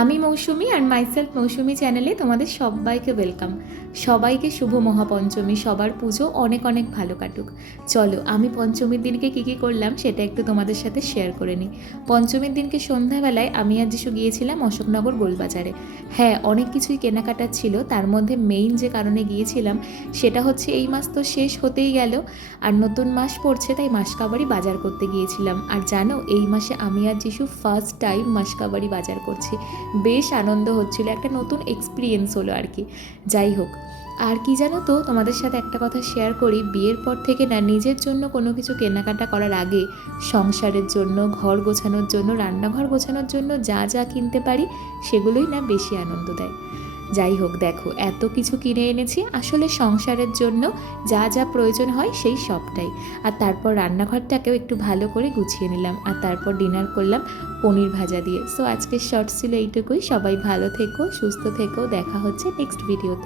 আমি মৌসুমি আর মাইসেলফ মৌসুমি চ্যানেলে তোমাদের সবাইকে ওয়েলকাম। সবাইকে শুভ মহাপঞ্চমী। সবার পুজো অনেক অনেক ভালো কাটুক। চলো আমি পঞ্চমীর দিনকে কী করলাম সেটা একটু তোমাদের সাথে শেয়ার করে নিই। পঞ্চমীর দিনকে সন্ধ্যাবেলায় আমি আর যিশু গিয়েছিলাম অশোকনগর গোলবাজারে। হ্যাঁ, অনেক কিছুই কেনাকাটার ছিল, তার মধ্যে মেইন যে কারণে গিয়েছিলাম সেটা হচ্ছে এই মাস তো শেষ হতেই গেল আর নতুন মাস পড়ছে, তাই মাসকাবাড়ি বাজার করতে গিয়েছিলাম। আর জানো, এই মাসে আমি আর যিশু ফার্স্ট টাইম মাসকাবাড়ি বাজার করছি। বেশ আনন্দ হচ্ছিল, একটা নতুন এক্সপিরিয়েন্স হলো আর কি। যাই হোক, আর কি জানো তো, তোমাদের সাথে একটা কথা শেয়ার করি। বিয়ের পর থেকে না, নিজের জন্য কোনো কিছু কেনাকাটা করার আগে সংসারের জন্য, ঘর গোছানোর জন্য, রান্নাঘর গোছানোর জন্য যা যা কিনতে পারি সেগুলোই না বেশি আনন্দ দেয়। যাই হোক, দেখো এত কিছু কিনে এনেছি আসলে সংসারের জন্য যা যা প্রয়োজন হয় সেই সবটাই। আর তারপর রান্নাঘরটাকেও একটু ভালো করে গুছিয়ে নিলাম। আর তারপর ডিনার করলাম পনির ভাজা দিয়ে। সো আজকের শর্টস ছিল এইটুকুই। সবাই ভালো থেকো, সুস্থ থেকো। দেখা হচ্ছে নেক্সট ভিডিওতে।